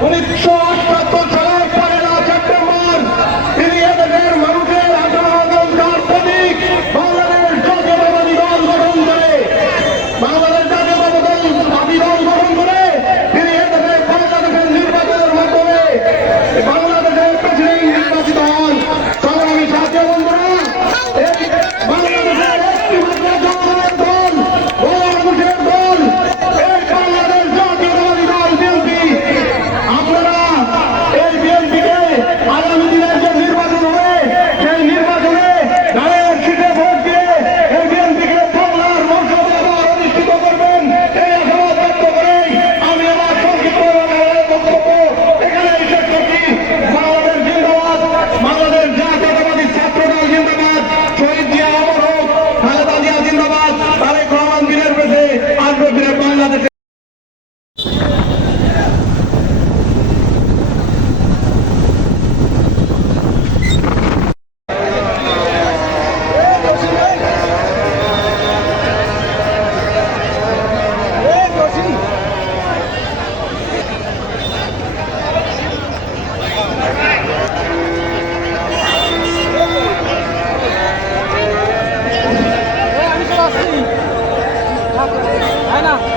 উনিশশো 来了。